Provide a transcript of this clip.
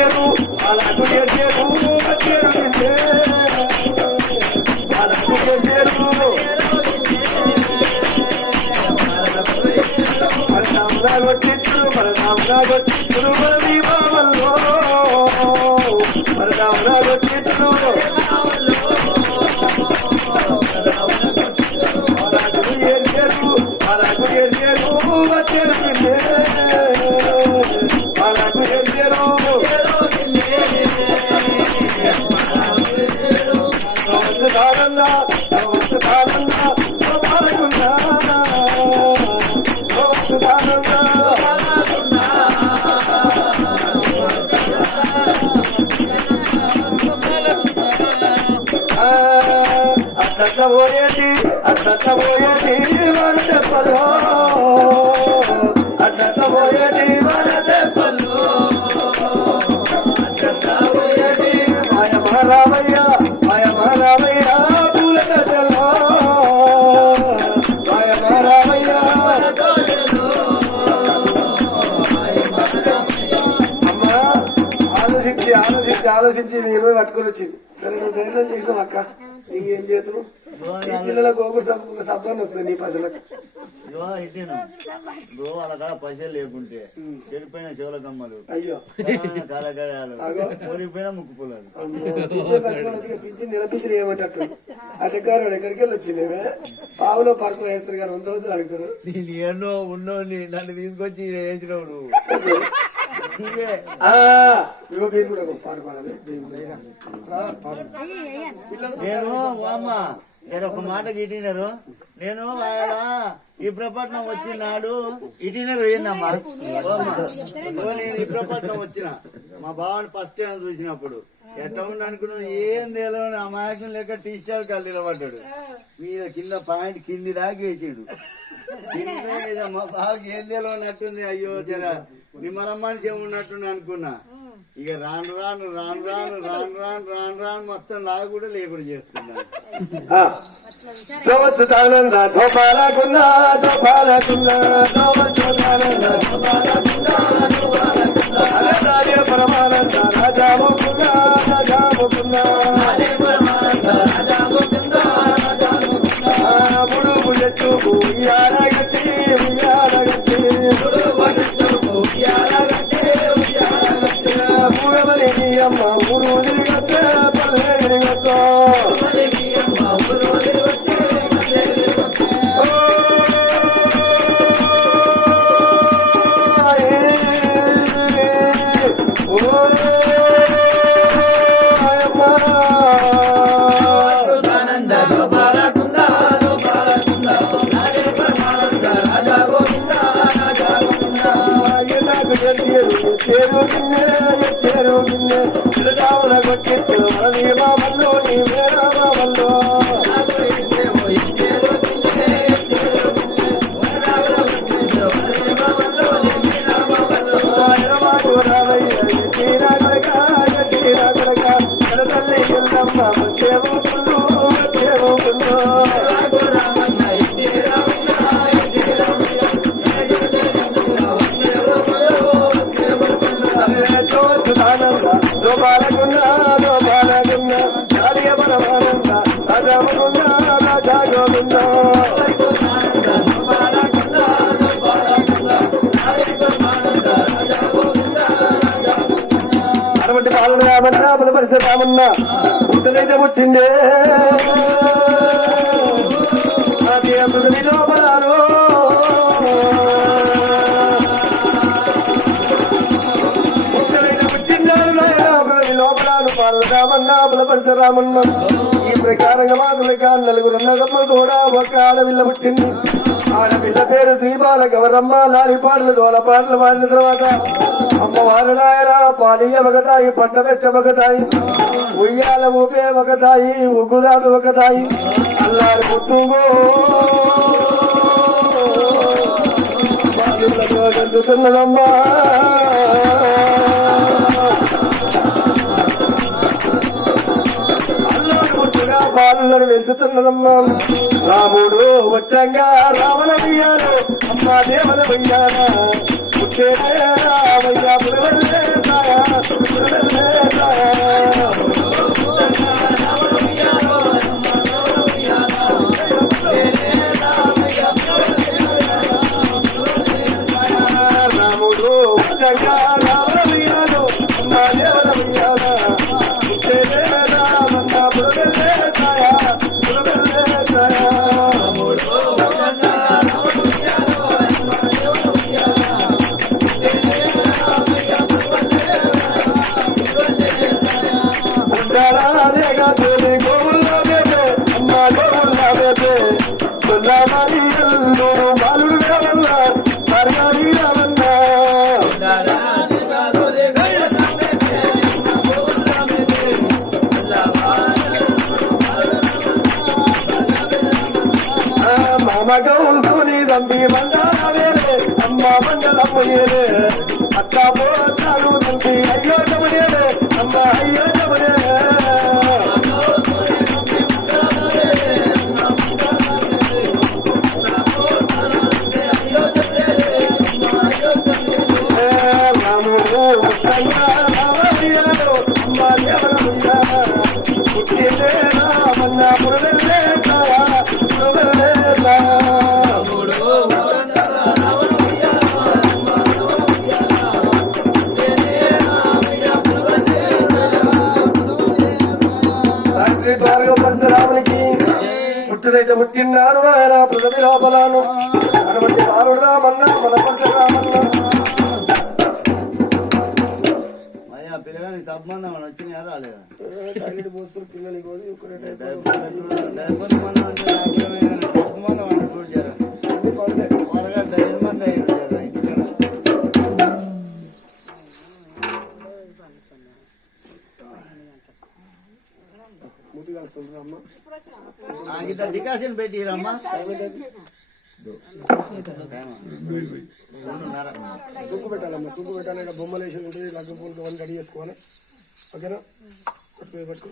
చేరు అలాకు చేరు అలాకు చేరు కొట్టించుడు కొట్టించుడు బామల్లో కొట్టించుడు అలాకు చేరు వచ్చారు అలాకు చేరు కాలంగా కాలంగా కాలంగా పోయేది అట్లా పోయేది మన చెప్పలు అట్లా పోయేది మన చెప్పలు అట్లా పోయేది మాయ మహారామయ్య పూల కట్టలో మాయ మహారామయ్య అమ్మా ఆలోచించి నేను పట్టుకొని వచ్చింది సరే నువ్వు ధైర్యం చేసినావు అక్క ఇంకేం చేస్తున్నావు పిల్లలకు ఒక శబ్దాన్ని వస్తుంది నీ పశువులకు వాళ్ళ పైసలు లేకుంటే చెడిపోయిన చెవుల కమ్మలు అయ్యో కాలగాయాలు ఓడిపోయినా ముక్కు పొలాలు పింఛన్ నిలపించిన ఏమంటట్టు అటకారు ఎక్కడికి వెళ్ళి వచ్చిందేమే పావులో పక్కన వేస్తారు కానీ 100 రోజులు అడుగుతాడు నేను ఎన్నో ఉన్నోని నన్ను తీసుకొచ్చి వేసినావు నువ్వు మీరు కూడా పాట పాడాలి నేను అమ్మ నేను ఒక మాట ఇటీనరు నేను ఈ ప్రపట్నం వచ్చినాడు ఇటీనరు ఏందమ్మా నేను ఈ ప్రపట్నం వచ్చిన మా బావని ఫస్ట్ టైం చూసినప్పుడు ఎట్లా ఉంది అనుకున్నాను ఏం తెలియదు ఆ మాయకం లెక్క టీషర్ట్ కాళ్ళు నిలబడ్డాడు మీద కింద పాయింట్ కింది దాకా వేసాడు మా బావకి ఏం తెలియనట్టుంది అయ్యో జర నిమ్మరమ్మని చెవున్నట్టుంది అనుకున్నా ఇక రాను రాను రాను రాను రాను రాను రాను రాను మొత్తం లాగా కూడా లేకుండా చేస్తున్నాను పరమానంద రాజాముకున్నా ముడుగు చెట్టు ఉయ్యాలగట్టి ఊరమని అమ్మ ఊరు తిరిగొచ్చే పల్లె తిరిగొచ్చో కొట్టిట్టు నీ బామల్లో నీ వేరా బామల్లో తల్లి ఎల్లమ్మ వచ్చేవుకుంటూ జోపాలకున్నా చాలియ పరమానంద రాజాముకున్నా రాజా గోవింద అటువంటి పాలన రామన్నా బలపరిసే రామన్నా పుట్టనైతే పుట్టిందే నాకే అమృతని లోపలాను రామన్న బలపరిసే రామన్న ఈ ప్రకారంగా మాత్రమే నలుగురు అన్నదమ్మ కూడా ఒక ఆడపిల్ల పుట్టింది ఆడపిల్ల పేరు శ్రీబాల గౌరమ్మ లాలి పాటలు దోల పాటలు పాడిన తర్వాత అమ్మవారు నాయన పాలియ ఒకతాయి పంట పెట్ట ఒకతాయి ఉయ్యాల ఊపే ఒకతాయి ఉగ్గుదాదు ఒకతాయి అల్లారి పుట్టుగో గంతుతున్నదమ్మా బాలులను పెంచుతున్నదమ్మా రాముడు వచ్చంగా రావణ వెయ్యారు అమ్మా దేవన వెయ్యారా పుట్టే రామయ్య పురవల్లే దేవి గోవుల్లా మేపే అమ్మ గోవుల్లా మేపే మరి బాలుడు రావన్నా మర్యాది రావన్నా మామ గౌసుని తంబి మండలమేలే అమ్మ మండలమ్మేలే అక్క పోతాడు తంబి అయ్యో జమనేలే అమ్మ అయ్యో జమనేలే పరశురామునికి పుట్టుడైతే పుట్టినాడు ఆయన పృథ్వీ లోపలను అటువంటి బాలుడు రామన్నా మన పరశురామన్న అయ్యా పిల్లగానికి సంబంధం అని వచ్చినాయా రాలేదా పోస్తున్న పిల్లలు డికాషన్ పెట్టిరమ్మా సుగ్గు పెట్టాలమ్మా సుగ్గు పెట్టాలి బొమ్మలు వేసి ఉంటుంది లగ్గ పూలతో అన్ని రెడీ చేసుకోవాలి ఓకేనా పట్టుకు పట్టుకు